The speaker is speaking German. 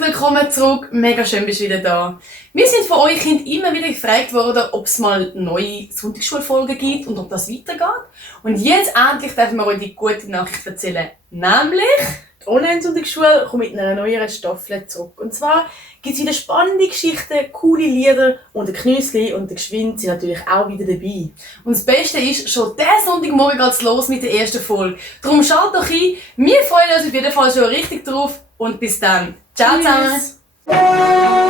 herzlich willkommen zurück. Mega schön, bist du wieder da. Wir sind von euch Kind immer wieder gefragt worden, ob es mal neue Sonntagsschulfolgen gibt und ob das weitergeht. Und jetzt endlich dürfen wir euch die gute Nachricht erzählen. Nämlich, die Online-Sonntagsschule kommt mit einer neuen Staffel zurück. Und zwar gibt es wieder spannende Geschichten, coole Lieder und der Knüssli und der Geschwind sind natürlich auch wieder dabei. Und das Beste ist, schon diesen Sonntagmorgen geht es los mit der ersten Folge. Darum schaut doch ein. Wir freuen uns auf jeden Fall schon richtig drauf und bis dann. Ciao zusammen!